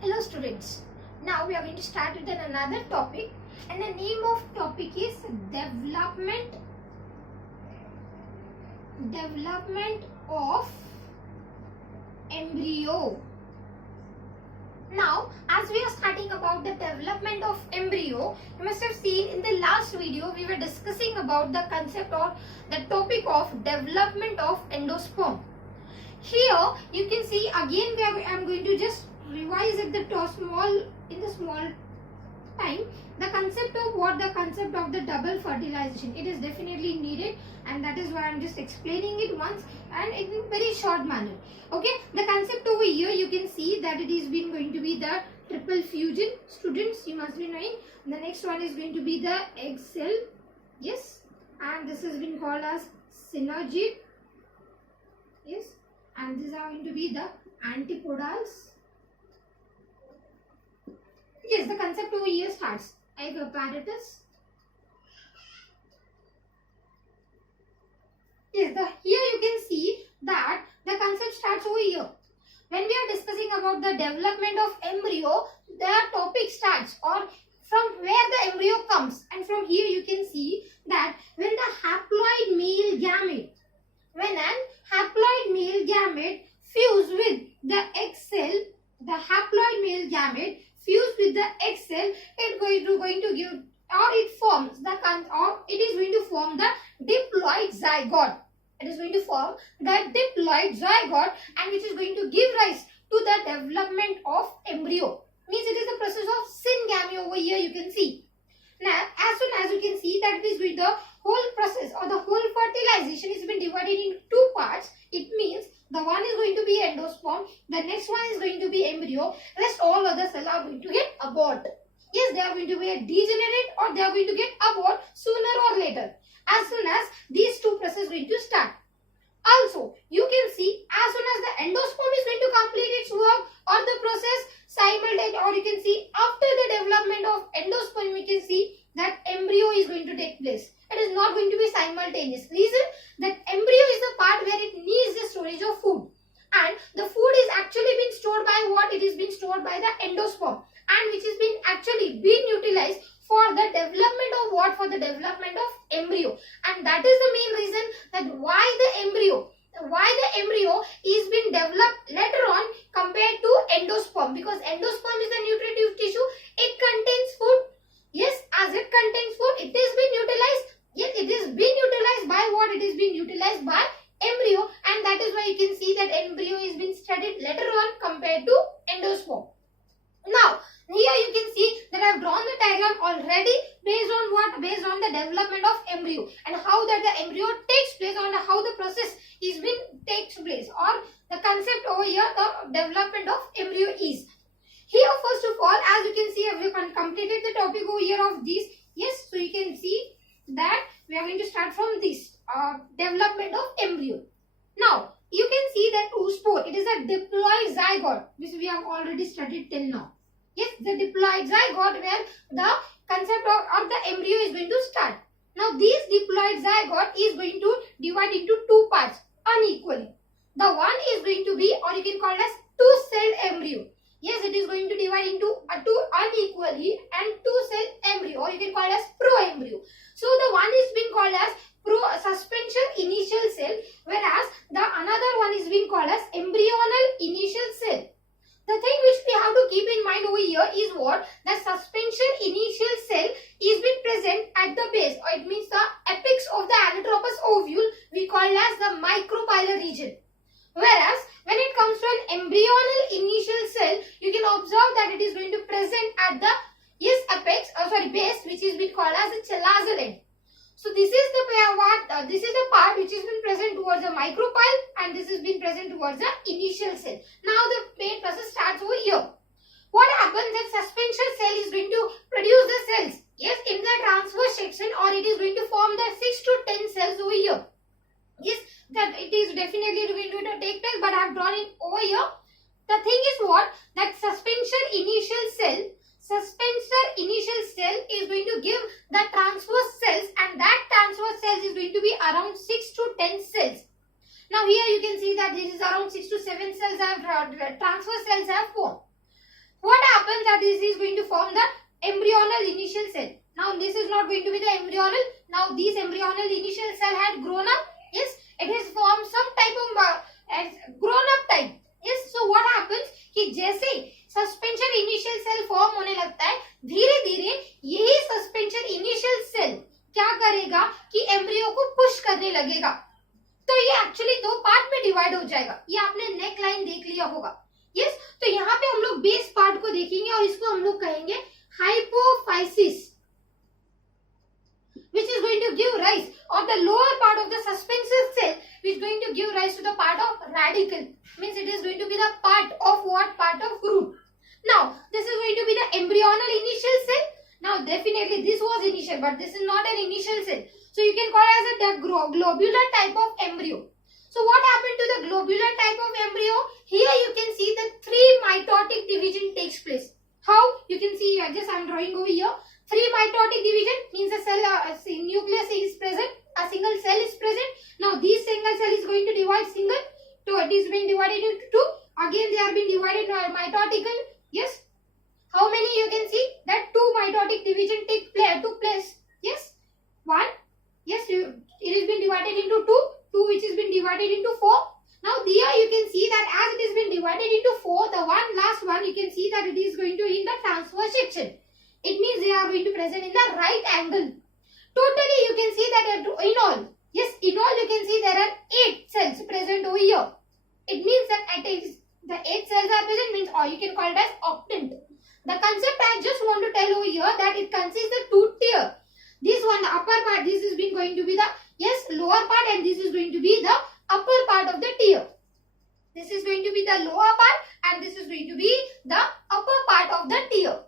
Hello students, now we are going to start with another topic, and the name of topic is development of embryo. Now as we are starting about the development of embryo, you must have seen in the last video we were discussing about the concept or the topic of development of endosperm. Here you can see again I am going to just revise it in the small time the concept of the double fertilization. It is definitely needed, and that is why I am just explaining it once and in a very short manner. Okay, the concept over here you can see that it is going to be the triple fusion. Students, you must be knowing. The next one is going to be the egg cell. Yes, and this has been called as synergy. Yes, and these are going to be the antipodals. Yes, the concept over here starts egg apparatus. Yes, here you can see that the concept starts over here. When we are discussing about the development of embryo, the topic starts or from where the embryo comes, and from here you can see that when the haploid male gamete fuse with the egg cell, the haploid male gamete fused with the egg cell, it going to give or it forms the it is going to form the diploid zygote. It is going to form the diploid zygote, and which is going to give rise to the development of embryo. Means it is the process of syngamy over here you can see. Now as soon as you can see that it is with the whole process or the whole fertilization is been divided into two parts. It means the one is going to be endosperm, the next one is going to be embryo, rest all other cells are going to get abort. Yes, they are going to be a degenerate or they are going to get abort sooner or later as soon as these two processes going to start. Also, you can see as soon as the endosperm is going to complete its work or the process simultaneously, or you can see after the development of endosperm, you can see that embryo is going to take place. It is not going to be simultaneous. Reason that embryo is the part where it needs the storage of food, and the food is actually being stored by what? It is being stored by the endosperm, and which is being actually being utilized for the development of what? For the development of embryo. And that is the main reason that why the embryo is being developed later on compared to endosperm, because endosperm is a nutritive tissue. It contains food. Yes, as it contains food, it is being utilized. Yes, it is being utilized by what? It is being utilized by embryo, and that is why you can see that embryo is being studied later on compared to endosperm. Now, here you can see that I have drawn the diagram already based on what? Based on the development of embryo and how that the embryo takes place, or how the process is being takes place, or the concept over here, the development of embryo is. Here first of all, as you can see, we have completed the topic over here of this. Yes, so you can see that we are going to start from this development of embryo. Now, you can see that oospore, it is a diploid zygote, which we have already studied till now. Yes, the diploid zygote where the concept of the embryo is going to start. Now, this diploid zygote is going to divide into two parts unequally. The one is going to be, or you can call it as two-celled embryo. Yes, it is going to divide into two unequally and two-cell embryo, or you can call it as pro-embryo. So, the one is being called as suspension initial cell, whereas the another one is being called as embryonal initial cell. The thing which we have to keep in mind over here is what? The suspension initial cell is being present at the base, or it means the apex of the allotropous ovule, we call as the micropylar region. Whereas when it comes to an embryonal initial cell, you can observe that it is going to present at the base, which is being called as the chelazal end. So this is the part which has been present towards the micropyle, and this has been present towards the initial cell. Now the main process starts over here. What happens that suspension cell is going to produce the cells? Yes, in the transverse section, or it is going to form the 6 to 10 cells over here. Yes, that it is definitely going to take place, but I have drawn it over here. The thing is what? That suspension initial cell is going to give the transverse cells, and that transverse cells is going to be around 6 to 10 cells. Now here you can see that this is around 6 to 7 cells have transverse cells have formed. What this is going to form the embryonal initial cell. Now this is not going to be the embryonal. Now this embryonal initial cell had grown up. Yes, it has formed some type of grown up type. Yes, so what happens कि जैसे suspension initial cell form होने लगता है, धीरे धीरे यही suspension initial cell क्या करेगा कि एम्ब्रियो को पुश करने लगेगा. तो ये एक्चुअली दो पार्ट में डिवाइड हो जाएगा. ये आपने नेक लाइन देख लिया होगा. यस, तो यहाँ पे हम लोग बेस पार्ट को देखेंगे और इसको हम लोग कहेंगे hypophysis, which is going to give rise, or the lower part of the suspension cell which is going to give rise to the part of radicle. Means it is going to be the part of what? Part of root. Now this is going to be the embryonal initial cell. Now definitely this was initial, but this is not an initial cell, so you can call it as a globular type of embryo. So what happened to the globular type of embryo? Here you can see the 3 mitotic division takes place. How? You can see here, just I am drawing over here. 3 mitotic division means a cell, nucleus is present, a single cell is present. Now this single cell is going to divide single, so it is being divided into 2. Again they are being divided mitotical. Yes. How many you can see that 2 mitotic division took place. Yes. 1. Yes, it is been divided into 2 which is been divided into 4. Now here you can see that as it has been divided into 4, the last one you can see that it is going to in the transverse section. It means they are going to present in the right angle. Totally you can see that in all, yes, in all you can see there are 8 cells present over here. It means that the 8 cells are present, means, or you can call it as octant. The concept I just want to tell over here that it consists the 2 tier. This one, the upper part, this is been going to be the, yes, lower part, and this is going to be the upper part of the tier. This is going to be the lower part and this is going to be the upper part of the tier.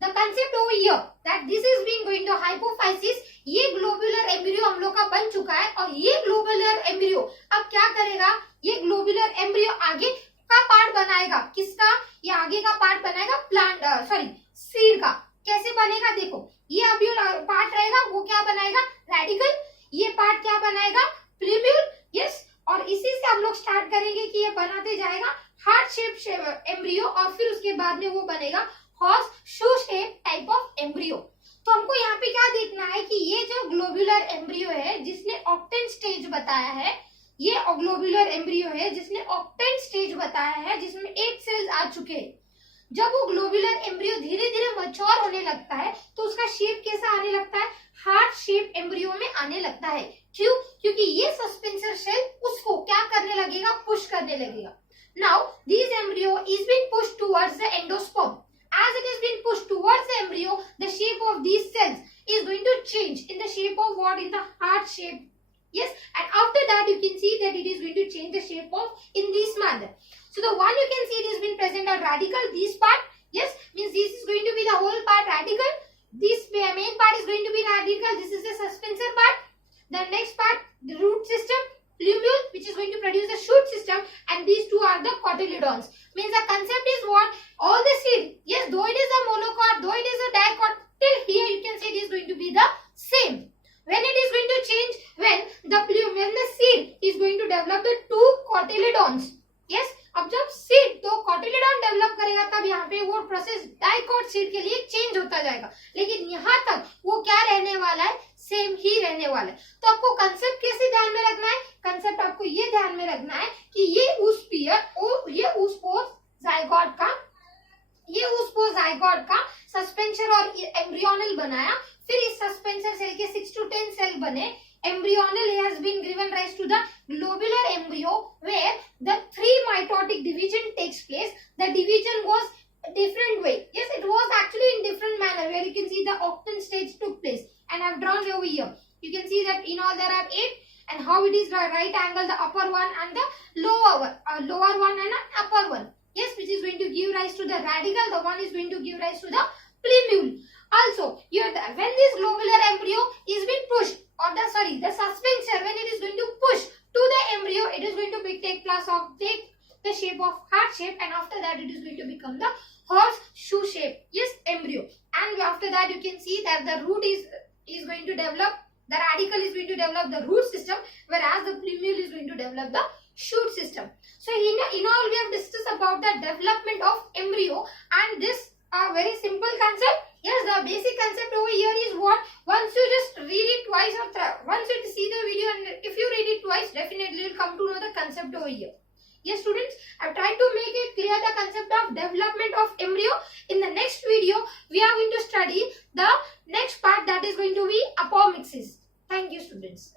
The concept over here that this is being going to hypophysis. ये globular embryo हम लोग का बन चुका है और ये globular embryo अब क्या करेगा, ये ग्लोबुलर एम्ब्रियो आगे का पार्ट बनाएगा. किसका? ये आगे का पार्ट बनाएगा प्लांट सीड का. कैसे बनेगा देखो, ये अभी पार्ट रहेगा वो क्या बनाएगा? रेडिकल. ये पार्ट क्या बनाएगा? प्लीम्यूल. यस, और इसी से हम लोग स्टार्ट करेंगे कि ये बनाते जाएगा हार्ट शेप एम्ब्रियो और फिर उसके बाद में वो बनेगा horse shoe shape type of embryo. तो हमको यहाँ पे क्या देखना है कि ये जो ग्लोबुलर एम्ब्रियो है जिसने ऑक्टेंट स्टेज बताया है, ये ग्लोबुलर एम्ब्रियो है जिसने ऑक्टेंट स्टेज बताया है, जिसमें 8 सेल्स आ चुके हैं. जब वो ग्लोबुलर एम्ब्रियो धीरे धीरे मैच्योर होने लगता है तो उसका शेप कैसा आने लगता है? हार्ट शेप एम्ब्रियो में आने लगता है. क्यों? क्योंकि ये सस्पेंसर सेल उसको क्या करने लगेगा? पुश करने लगेगा. Now this embryo is being pushed towards the endosperm. As it is being pushed towards the embryo, the shape of these cells is going to change in the shape of what? In the heart shape. Yes, and after that you can see that it is going to change the shape of in this manner. So the one you can see it has been present a radical. This part, yes, means this is going to be the whole part radical. This main part is going to be radical. This is the suspensor part. The next part, the root system, plumule, which is going to produce the shoot system, and these two are the cotyledons. Means the concept is what? All the seed, yes, though it is a monocot, though it is a dicot, till here you can say it is going to be the same. When it is going to change, when the seed is going to develop the 2 cotyledons. Yes, अब जब seed तो cotyledon develop करेगा तब यहाँ पे वो process dicot seed के लिए चेंज होता जाएगा, लेकिन यहाँ तक वो क्या रहने वाला है? सेम ही रहने वाला है. तो आपको कंसेप्ट कैसे ध्यान में रखना है? कंसेप्ट आपको ये ध्यान में रखना है कि ये जायगोट का सस्पेंशन और एम्ब्रियोनल बनाया, फिर इस सस्पेंसर सेल के 6 to 10 सेल बने. Embryonal has been given rise to the globular embryo where the 3 mitotic division takes place. The division was a different way. Yes, it was actually in different manner where you can see the octant stage took place, and I have drawn over here. You can see that in all there are 8, and how it is the right angle, the upper one and the lower one and the upper one. Yes, which is going to give rise to the radical. The one is going to give rise to the plumule. Also, here when this globular embryo is being pushed, or the suspension, when it is going to push to the embryo, it is going to take the shape of heart shape, and after that it is going to become the horseshoe shape. Yes, embryo. And after that you can see that the root is going to develop, the radical is going to develop the root system, whereas the plumule is going to develop the shoot system. So in all we have discussed about the development of embryo, and this a very simple concept. Yes, the basic concept over here is what? Once you just read it twice or once you see the video and if you read it twice, definitely you'll come to know the concept over here. Yes, students, I've tried to make it clear the concept of development of embryo. In the next video, we are going to study the next part, that is going to be apomixis. Thank you, students.